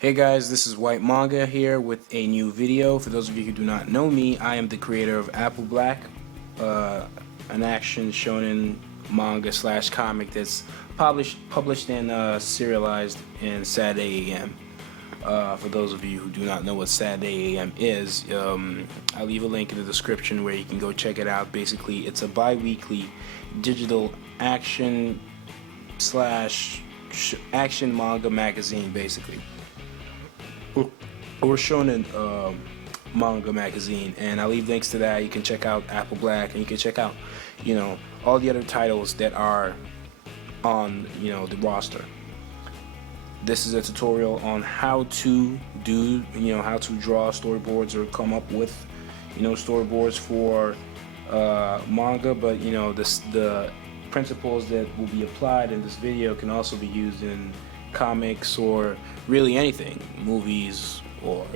Hey guys, this is Whyt Manga here with a new video. For those of you who do not know me, I am the creator of Apple Black, an action shonen manga slash comic that's published and serialized in Saturday AM. For those of you who do not know what Saturday AM is, I'll leave a link in the description where you can go check it out. Basically, it's a bi-weekly digital action slash action manga magazine, basically. We're shonen manga magazine, and I'll leave links to that. You can check out Apple Black, and you can check out, all the other titles that are on, the roster. This is a tutorial on how to do, how to draw storyboards or come up with, storyboards for manga. But the principles that will be applied in this video can also be used in comics or really anything, movies, or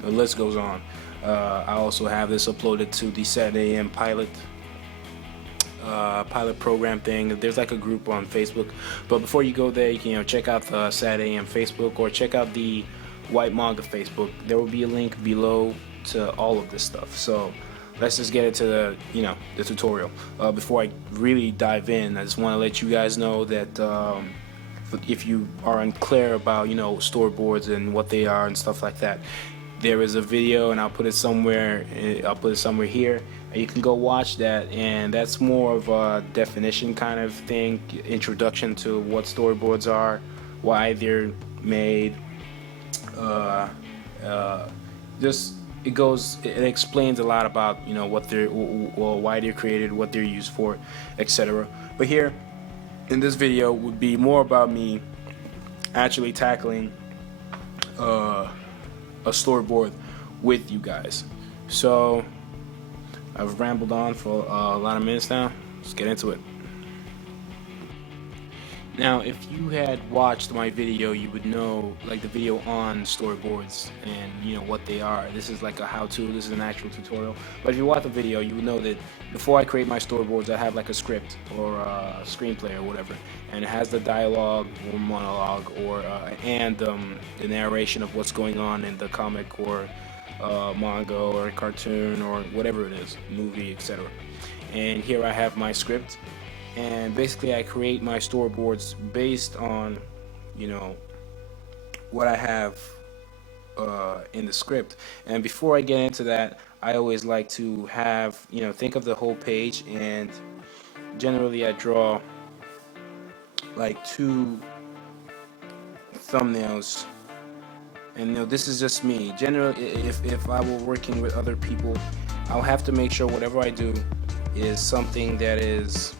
the list goes on. I also have this uploaded to the Saturday AM pilot program thing. There's like a group on Facebook, but before you go there, you can check out the Saturday AM Facebook or check out the Whyt Manga Facebook. There will be a link below to all of this stuff. So let's just get into the the tutorial. Before I really dive in, I just want to let you guys know that if you are unclear about storyboards and what they are and stuff like that, there is a video, and I'll put it somewhere here, and you can go watch that. And that's more of a definition kind of thing, introduction to what storyboards are, why they're made, it explains a lot about what they're, why they're created, what they're used for, etc. But here in this video would be more about me actually tackling a storyboard with you guys. So I've rambled on for a lot of minutes now. Let's get into it. Now, if you had watched my video, you would know, like, the video on storyboards and what they are. This is like a how-to. This is an actual tutorial. But if you watch the video, you would know that before I create my storyboards, I have like a script or a screenplay or whatever, and it has the dialogue or monologue or and the narration of what's going on in the comic or manga or cartoon or whatever it is, movie, etc. And here I have my script. And basically I create my storyboards based on what I have in the script. And before I get into that, I always like to have think of the whole page, and generally I draw like 2 thumbnails. And this is just me. Generally, if I were working with other people, I'll have to make sure whatever I do is something that is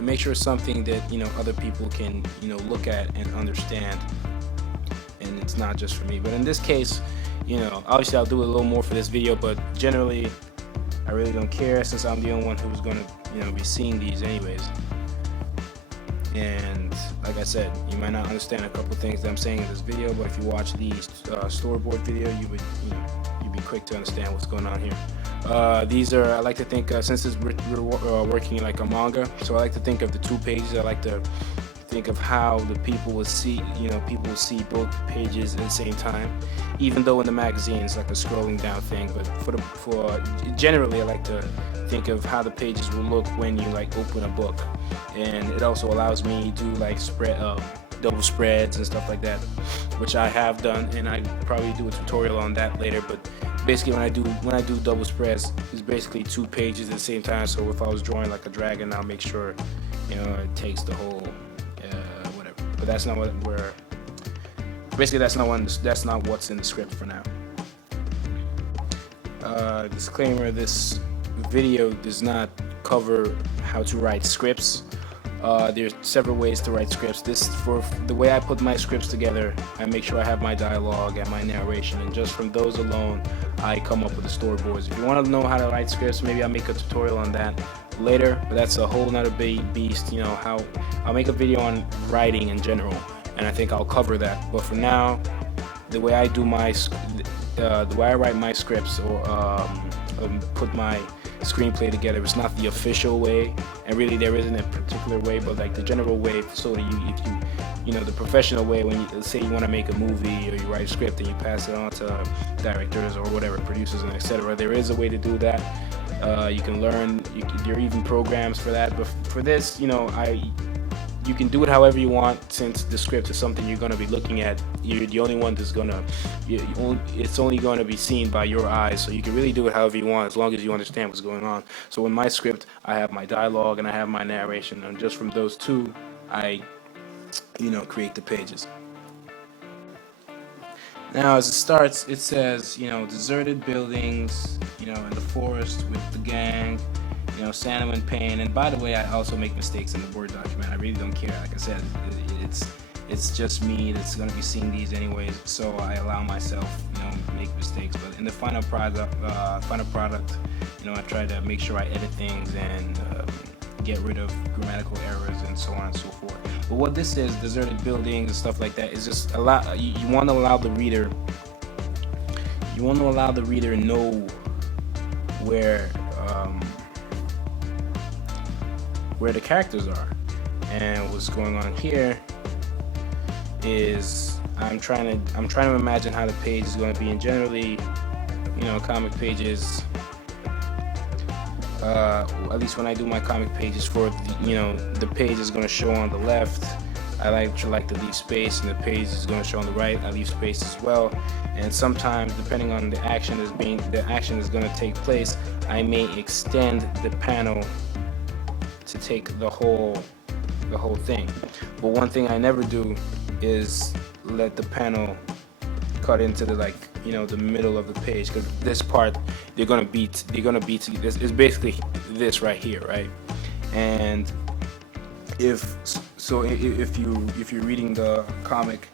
make sure something that other people can look at and understand, and it's not just for me. But in this case, obviously I'll do a little more for this video, but generally I really don't care, since I'm the only one who's going to be seeing these anyways. And like I said, you might not understand a couple things that I'm saying in this video, but if you watch the storyboard video, you'd be quick to understand what's going on here. These are, I like to think, since we're working like a manga, so I like to think of the 2 pages. I like to think of how the people will see, people will see both pages at the same time, even though in the magazine it's like a scrolling down thing. But for generally, I like to think of how the pages will look when you like open a book, and it also allows me to like double spreads and stuff like that, which I have done, and I probably do a tutorial on that later. But basically, when I do double spreads, it's basically 2 pages at the same time. So if I was drawing like a dragon, I'll make sure it takes the whole whatever. But that's not what we're basically. That's not what's in the script for now. Disclaimer: this video does not cover how to write scripts. There's several ways to write scripts. For the way I put my scripts together, I make sure I have my dialogue and my narration, and just from those alone, I come up with the storyboards. If you want to know how to write scripts, maybe I'll make a tutorial on that later, but that's a whole nother beast. How I'll make a video on writing in general, and I think I'll cover that. But for now, the way I do the way I write my scripts, or put my screenplay together. It's not the official way, and really there isn't a particular way, but like the general way. So that if you know, the professional way, when you say you want to make a movie or you write a script and you pass it on to directors or whatever, producers and etc. There is a way to do that. You can learn. There are even programs for that. But for this, you know, you can do it however you want, since the script is something you're going to be looking at. You're the only one that's going to, it's only going to be seen by your eyes, so you can really do it however you want as long as you understand what's going on. So in my script, I have my dialogue and I have my narration, and just from those two, I, you know, create the pages. Now as it starts, it says, you know, deserted buildings, you know, in the forest with the gang, you know, Santa and Pain. And by the way, I also make mistakes in the Word document. I really don't care. Like I said, it's just me that's going to be seeing these anyways, so I allow myself, you know, make mistakes. But in the final product, you know, I try to make sure I edit things and get rid of grammatical errors and so on and so forth. But what this is, deserted buildings and stuff like that, is just you want to allow the reader. You want to allow the reader know where the characters are. And what's going on here is I'm trying to imagine how the page is going to be. And generally, you know, comic pages, at least when I do my comic pages, for you know, the page is going to show on the left. I like to leave space, and the page is going to show on the right. I leave space as well. And sometimes, depending on the action is going to take place, I may extend the panel to take the whole thing. But one thing I never do is let the panel cut into the, like, you know, the middle of the page, because this part they're gonna beat this is basically this right here, right? And if you're reading the comic,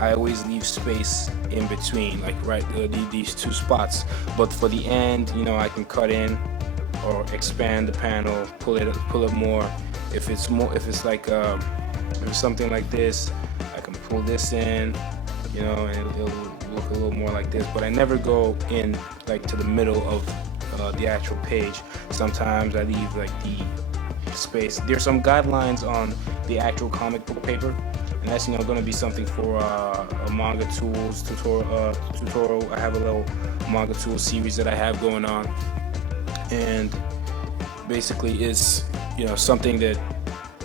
I always leave space in between, like right these two spots. But for the end, you know, I can cut in or expand the panel, pull it more. If it's something like this, I can pull this in, you know, and it'll look a little more like this. But I never go in like to the middle of the actual page. Sometimes I leave like the space. There's some guidelines on the actual comic book paper, and that's, you know, going to be something for a manga tools tutorial. I have a little manga tools series that I have going on, and basically is, you know, something that,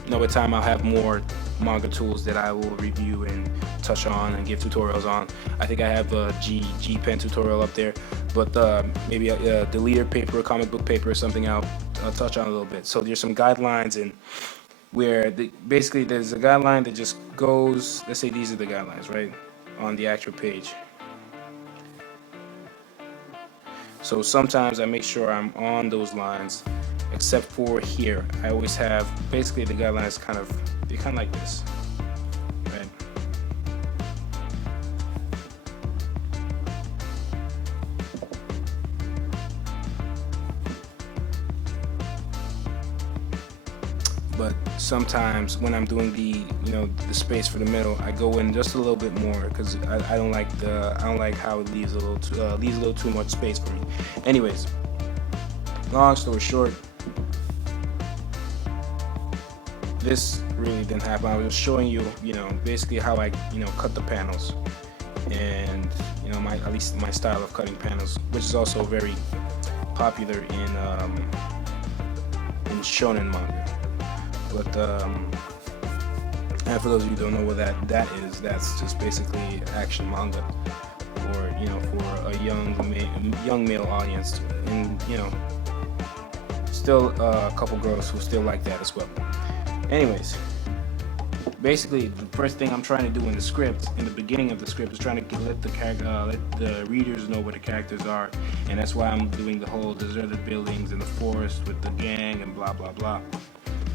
you know, with time I'll have more manga tools that I will review and touch on and give tutorials on. I think I have a G pen tutorial up there, but maybe a deleter paper, comic book paper, or something I'll touch on a little bit. So there's some guidelines, and where basically there's a guideline that just goes, let's say these are the guidelines, right, on the actual page. So sometimes I make sure I'm on those lines, except for here. I always have, basically the guidelines they're kind of like this, right? But sometimes when I'm doing the space for the middle, I go in just a little bit more, because I don't like how it leaves a little too much space for me. Anyways, long story short, this really didn't happen. I was just showing you, basically how I, cut the panels, and at least my style of cutting panels, which is also very popular in shonen manga. But and for those of you who don't know what that is, that's just basically action manga, or for a young male audience, and still a couple girls who still like that as well. Anyways, basically the first thing I'm trying to do in the script, in the beginning of the script, is trying to let the readers know where the characters are, and that's why I'm doing the whole deserted buildings in the forest with the gang and blah blah blah.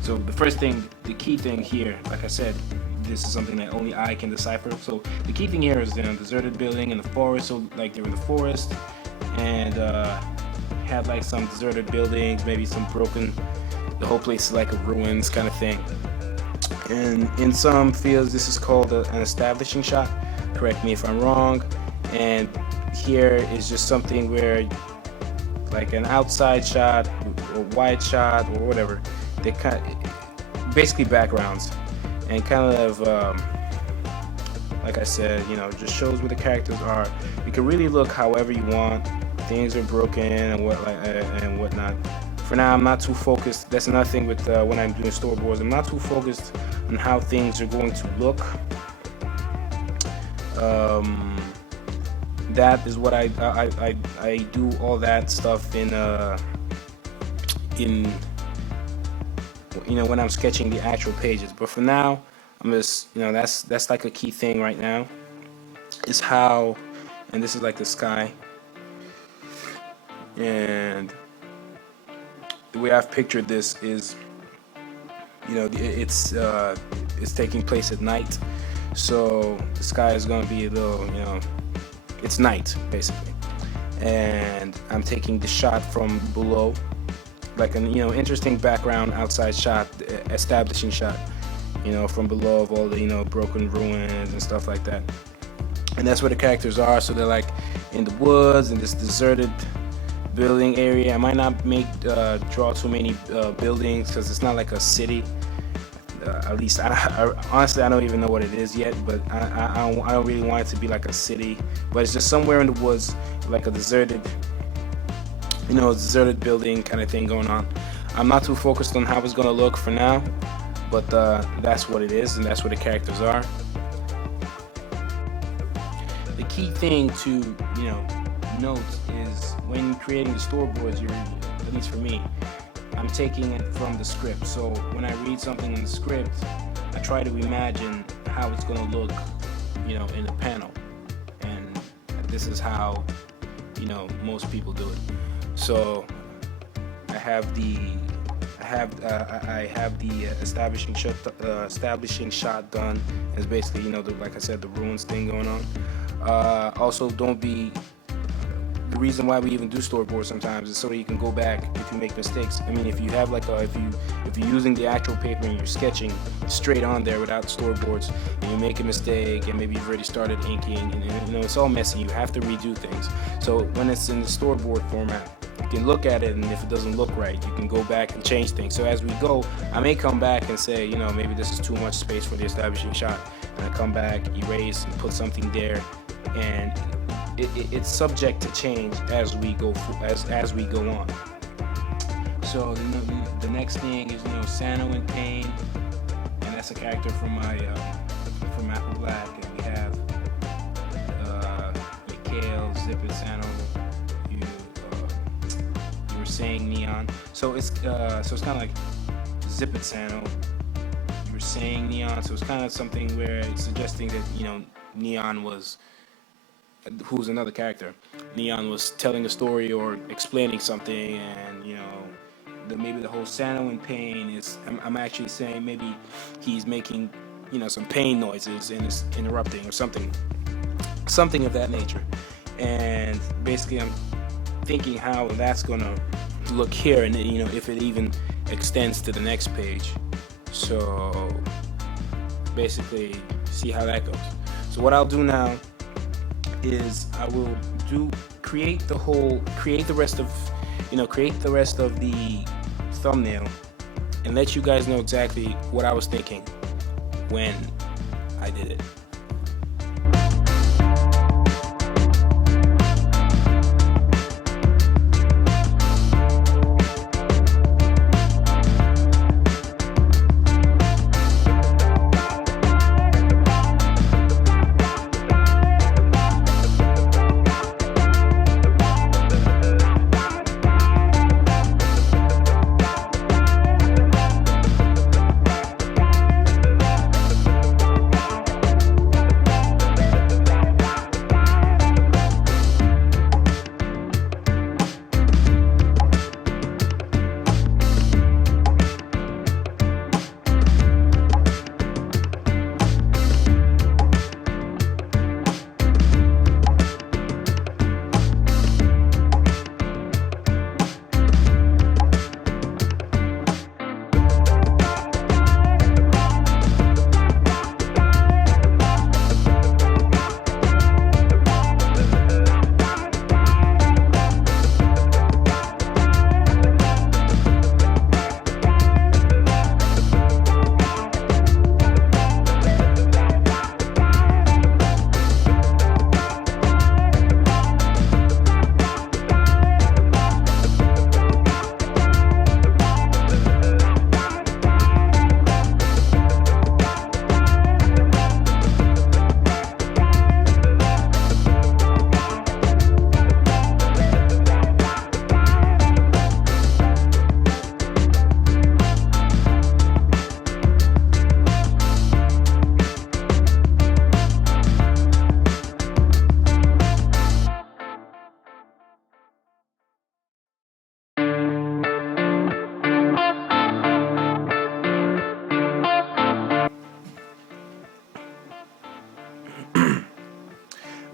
So the first thing, the key thing here, like I said, this is something that only I can decipher. So the key thing here is the deserted building in the forest. So like they're in the forest, and have like some deserted buildings, maybe some broken. The whole place is like a ruins kind of thing. And in some fields, this is called an establishing shot. Correct me if I'm wrong. And here is just something where like an outside shot or wide shot or whatever. They basically backgrounds, and kind of like I said, just shows where the characters are. You can really look however you want. Things are broken and whatnot. For now, I'm not too focused. That's another thing with when I'm doing storyboards. I'm not too focused on how things are going to look. That is what I do all that stuff in when I'm sketching the actual pages. But for now, I'm just that's like a key thing right now, is how, and this is like the sky, and the way I've pictured this is, it's taking place at night, so the sky is going to be a little, it's night basically, and I'm taking the shot from below, like an interesting background outside shot, establishing shot, from below of all the broken ruins and stuff like that, and that's where the characters are. So they're like in the woods in this deserted building area. I might not draw too many buildings because it's not like a city. At least honestly I don't even know what it is yet, but I don't really want it to be like a city, but it's just somewhere in the woods, like a deserted building kind of thing going on. I'm not too focused on how it's going to look for now, but that's what it is, and that's where the characters are. The key thing to note is when creating the storyboards, at least for me, I'm taking it from the script. So when I read something in the script, I try to imagine how it's going to look, in the panel, and this is how most people do it. So I have the establishing shot done. It's basically like I said, the ruins thing going on. Also, the reason why we even do storyboards sometimes is so you can go back if you make mistakes. I mean, if you have if you're using the actual paper and you're sketching straight on there without storyboards, and you make a mistake, and maybe you've already started inking, and it's all messy. You have to redo things. So when it's in the storyboard format, you can look at it, and if it doesn't look right, you can go back and change things. So as we go, I may come back and say, maybe this is too much space for the establishing shot, and I come back, erase, and put something there, and it's subject to change as we go on. So the next thing is Sano in Pain, and that's a character from Apple Black, and we have Mikhail, Zipit, Sano. You were saying Neon, so it's kind of like Zipit, Sano. You were saying Neon, so it's kind of something where it's suggesting that Neon was, who's another character. Neon was telling a story or explaining something, and maybe the whole Sano in Pain is, I'm actually saying maybe he's making some pain noises and is interrupting or something of that nature. And basically I'm thinking how that's gonna look here, and if it even extends to the next page. So basically see how that goes. So what I'll do now is I will create the rest of the thumbnail, and let you guys know exactly what I was thinking when I did it.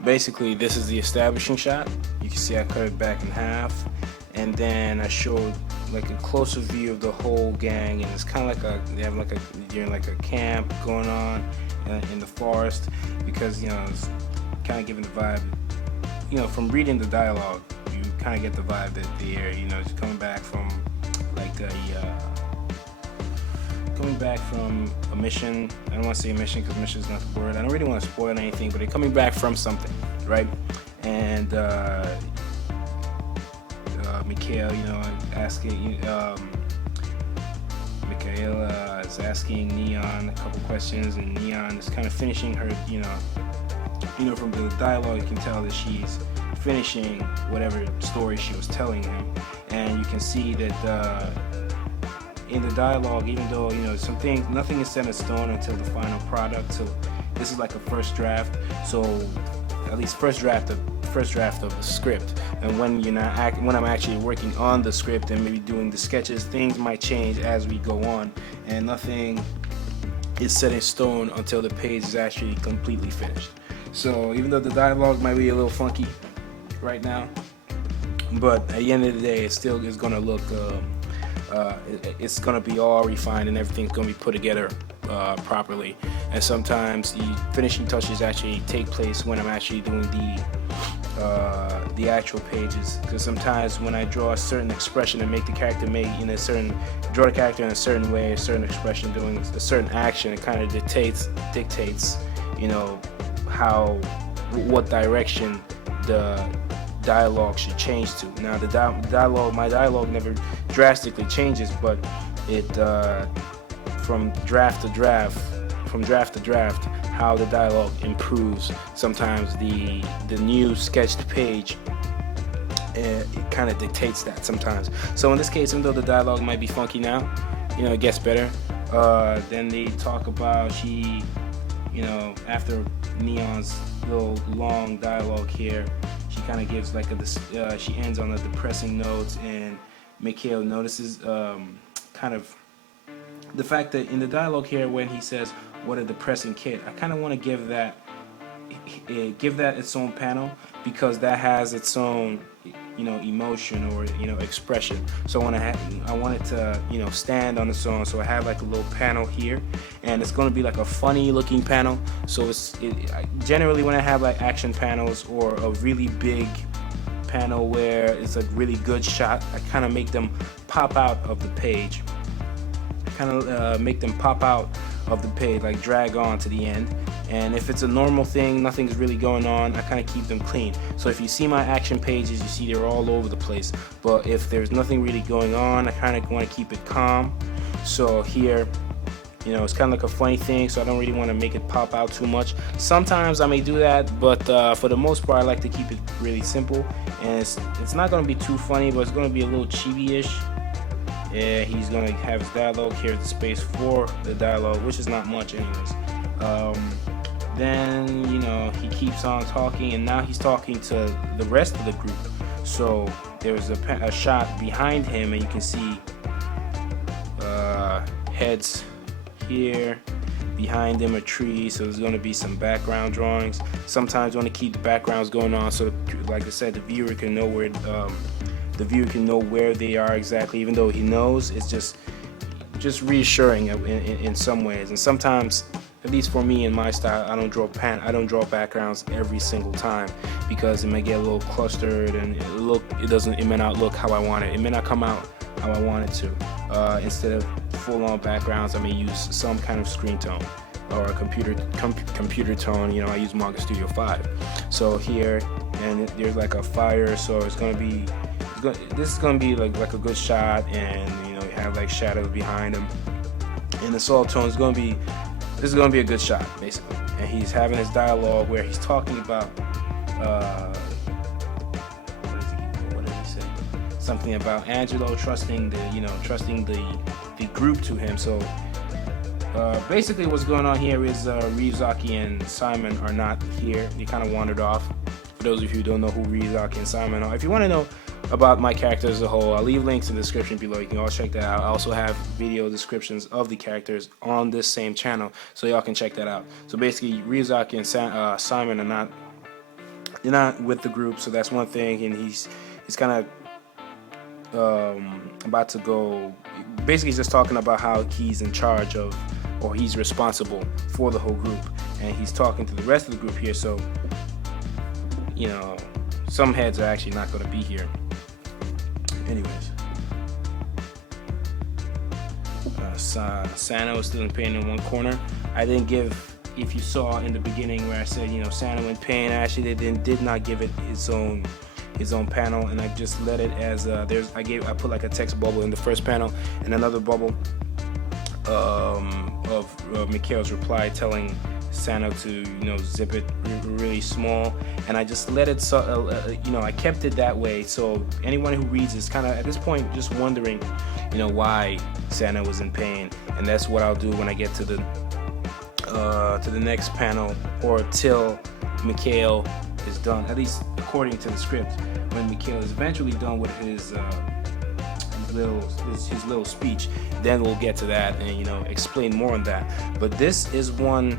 basically this is the establishing shot. You can see I cut it back in half, and then I showed like a closer view of the whole gang, and it's kind of like they have like you're in like a camp going on in the forest, because it's kind of giving the vibe, from reading the dialogue, you kind of get the vibe that they're it's coming back from like a mission. I don't want to say mission because mission is not the word. I don't really want to spoil anything, but they're coming back from something, right? And Mikhail, Michaela is asking Neon a couple questions, and Neon is kind of finishing her, from the dialogue you can tell that she's finishing whatever story she was telling him. And you can see that in the dialogue, even though some things, nothing is set in stone until the final product, so this is like a first draft, so at least first draft of the script. And when I'm actually working on the script and maybe doing the sketches, things might change as we go on, and nothing is set in stone until the page is actually completely finished. So even though the dialogue might be a little funky right now, but at the end of the day, it still is going to look it's going to be all refined, and everything's going to be put together properly. And sometimes the finishing touches actually take place when I'm actually doing the actual pages, because sometimes when I draw a certain expression and make the character draw the character in a certain way, a certain expression, doing a certain action, it kind of dictates what direction the dialogue should change to. Now my dialogue never drastically changes, but it from draft to draft, how the dialogue improves. Sometimes the new sketched page, it kind of dictates that sometimes. So in this case, even though the dialogue might be funky now, it gets better. Then they talk about after Neon's little long dialogue here, she kind of gives like she ends on a depressing note, and Mikhail notices kind of the fact that in the dialogue here, when he says, "What a depressing kid," I kind of want to give that its own panel, because that has its own emotion or expression. So I want it to stand on its own. So I have like a little panel here, and it's going to be like a funny looking panel. So generally when I have like action panels or a really big panel where it's a really good shot, I kind of make them pop out of the page. Like drag on to the end. And if it's a normal thing, nothing's really going on, I kind of keep them clean. So if you see my action pages, you see they're all over the place. But if there's nothing really going on, I kind of want to keep it calm. So here, it's kind of like a funny thing, so I don't really want to make it pop out too much. Sometimes I may do that, but for the most part, I like to keep it really simple. And it's not going to be too funny, but it's going to be a little chibi-ish. Yeah, he's going to have his dialogue. Here's the space for the dialogue, which is not much anyways. Then he keeps on talking, and now he's talking to the rest of the group. So there's a shot behind him, and you can see heads here, behind him a tree, so there's going to be some background drawings. Sometimes you want to keep the backgrounds going on, so like I said, the viewer can know where they are exactly, even though he knows. It's just reassuring in some ways. And sometimes, at least for me in my style, I don't draw backgrounds every single time, because it may get a little clustered, and it may not look how I want it. It may not come out how I want it to. Instead of full-on backgrounds, I may use some kind of screen tone or a computer tone. I use Manga Studio 5. So here, and there's like a fire, so this is gonna be like a good shot, and you have like shadows behind him, and the soul tone is this is gonna be a good shot basically. And he's having his dialogue where he's talking about what did he say? Something about Angelo trusting the group to him. So basically what's going on here is Ryuzaki and Simon are not here. They kind of wandered off. For those of you who don't know who Ryuzaki and Simon are, if you want to know about my characters as a whole, I'll leave links in the description below. You can all check that out. I also have video descriptions of the characters on this same channel, so y'all can check that out. So basically, Ryuzaki and Simon are not you're not with the group, so that's one thing. And he's kind of about to go. Basically, he's just talking about how he's in charge of, or he's responsible for the whole group, and he's talking to the rest of the group here. So, you know, some heads are actually not going to be here. Anyways, Sano is still in pain in one corner. I didn't give, if you saw in the beginning where I said, you know, Sano in pain, I actually did not give it its own panel, and I just let it as I put like a text bubble in the first panel and another bubble of Mikhail's reply telling Sano to, you know, zip it really small, and I just let it, you know, I kept it that way, so anyone who reads is kind of at this point just wondering, you know, why Sano was in pain. And that's what I'll do when I get to the next panel, or till Mikhail is done, at least according to the script. When Mikhail is eventually done with his little speech, then we'll get to that and, you know, explain more on that. But this is one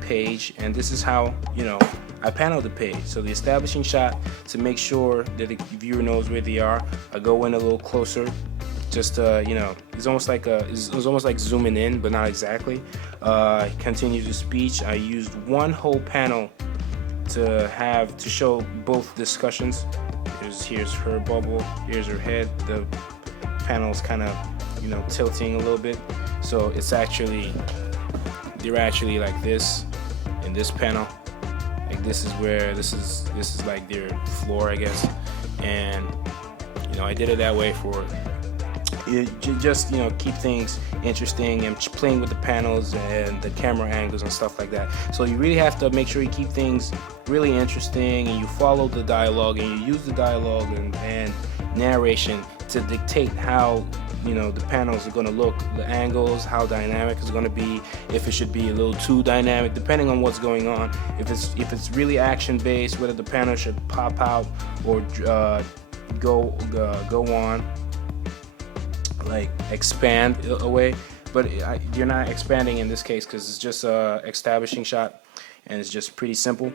page, and this is how, you know, I panel the page. So the establishing shot, to make sure that the viewer knows where they are, I go in a little closer, just you know, it's almost like zooming in, but not exactly. Continue the speech. I used one whole panel to show both discussions. Here's her bubble, here's her head. The panel's kind of, you know, tilting a little bit, so it's actually, they're actually like this in this panel. Like this is like their floor, I guess. And, you know, I did it that way for just, you know, keep things interesting and playing with the panels and the camera angles and stuff like that. So you really have to make sure you keep things really interesting, and you follow the dialogue, and you use the dialogue and narration to dictate how, you know, the panels are going to look, the angles, how dynamic it's going to be, if it should be a little too dynamic, depending on what's going on. If it's really action based, whether the panel should pop out or go on, like expand away. But you're not expanding in this case because it's just a establishing shot, and it's just pretty simple.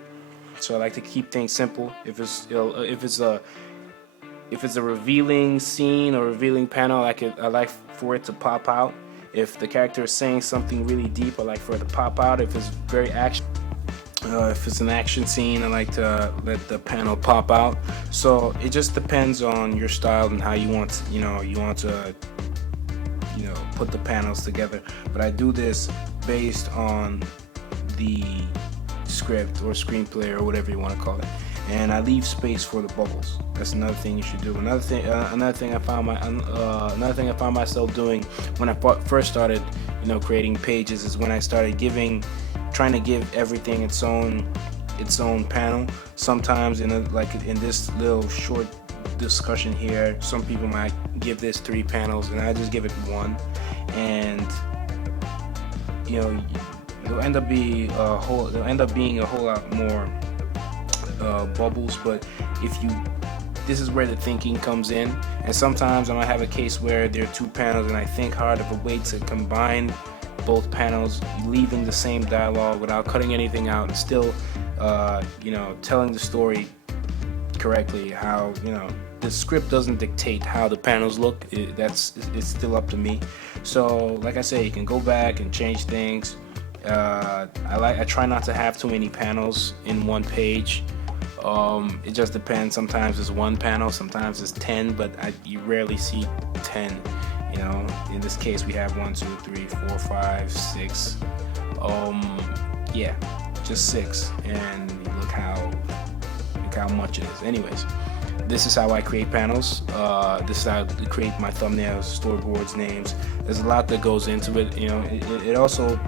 So I like to keep things simple. If it's a revealing scene or revealing panel, I like for it to pop out. If the character is saying something really deep, I like for it to pop out. If it's very action, if it's an action scene, I like to let the panel pop out. So it just depends on your style and how you want to put the panels together. But I do this based on the script or screenplay or whatever you want to call it, and I leave space for the bubbles. That's another thing you should do. Another thing I found myself doing when I first started, you know, creating pages, is when I started trying to give everything its own panel. Sometimes in this little short discussion here, some people might give this 3 panels, and I just give it 1, and, you know, there'll end up being a whole lot more bubbles. But this is where the thinking comes in, and sometimes I might have a case where there are 2 panels, and I think hard of a way to combine both panels, leaving the same dialogue without cutting anything out, and still, you know, telling the story correctly. How, you know, the script doesn't dictate how the panels look. It's still up to me. So, like I say, you can go back and change things. I try not to have too many panels in one page. It just depends. Sometimes it's 1 panel, sometimes it's 10, but you rarely see 10. You know, in this case we have 1, 2, 3, 4, 5, 6. Yeah, just 6, and look how much it is. Anyways, this is how I create panels. This is how I create my thumbnails, storyboards, names. There's a lot that goes into it. You know, it also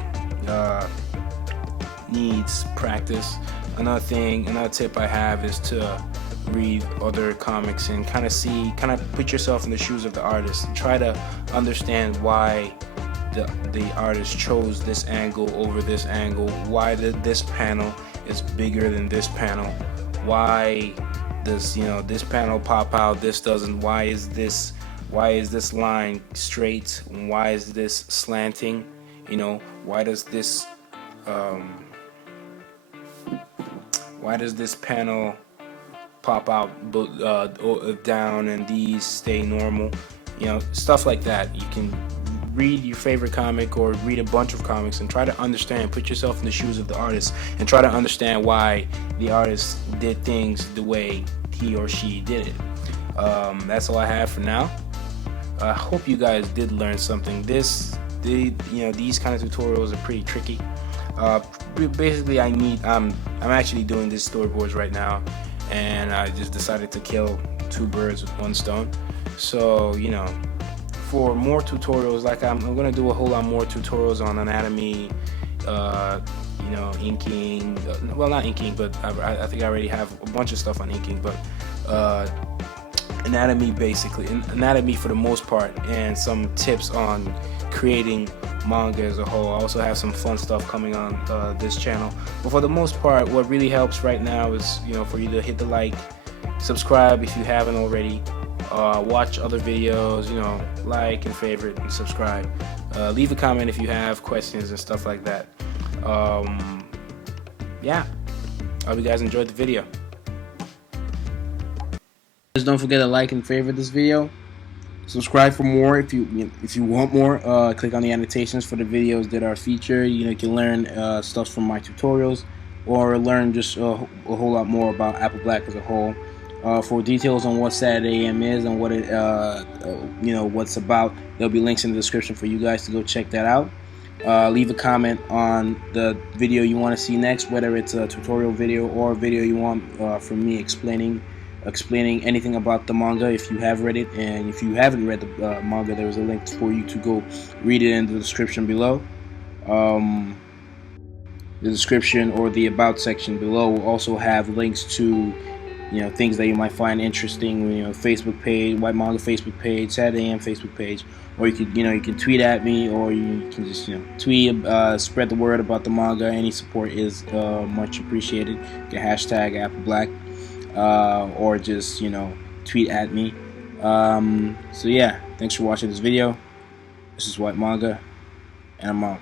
needs practice. Another tip I have is to read other comics and kind of put yourself in the shoes of the artist and try to understand why the artist chose this angle over this angle, why this panel is bigger than this panel, why does, you know, this panel pop out, this doesn't, why is this line straight, why is this slanting, you know, why does this Why does this panel pop out down and these stay normal? You know, stuff like that. You can read your favorite comic or read a bunch of comics and try to understand, put yourself in the shoes of the artist and try to understand why the artist did things the way he or she did it. That's all I have for now. I hope you guys did learn something. These kind of tutorials are pretty tricky. Basically, I'm actually doing this storyboards right now, and I just decided to kill two birds with one stone. So, you know, for more tutorials, like I'm gonna do a whole lot more tutorials on anatomy, you know, inking. Well, not inking, but I think I already have a bunch of stuff on inking, but anatomy, basically anatomy for the most part, and some tips on creating manga as a whole. I also have some fun stuff coming on this channel, but for the most part, what really helps right now is, you know, for you to hit the like, subscribe if you haven't already, watch other videos, you know, like and favorite and subscribe, leave a comment if you have questions and stuff like that. Yeah, I hope you guys enjoyed the video. Just don't forget to like and favorite this video. Subscribe for more if you want more. Click on the annotations for the videos that are featured. You know, you can learn stuff from my tutorials, or learn just a whole lot more about Apple Black as a whole. For details on what Saturday AM is and what it you know, what's about, there'll be links in the description for you guys to go check that out. Leave a comment on the video you want to see next, whether it's a tutorial video or a video you want from me explaining anything about the manga if you have read it. And if you haven't read the manga, there's a link for you to go read it in the description below. The description or the about section below will also have links to, you know, things that you might find interesting. You know, Facebook page, Whyt Manga Facebook page, Saturday AM Facebook page, or you could, you know, you can tweet at me, or you can just, you know, tweet, spread the word about the manga. Any support is much appreciated. You can hashtag Apple Black, or just, you know, tweet at me. So yeah, thanks for watching this video. This is Whyt Manga, and I'm out.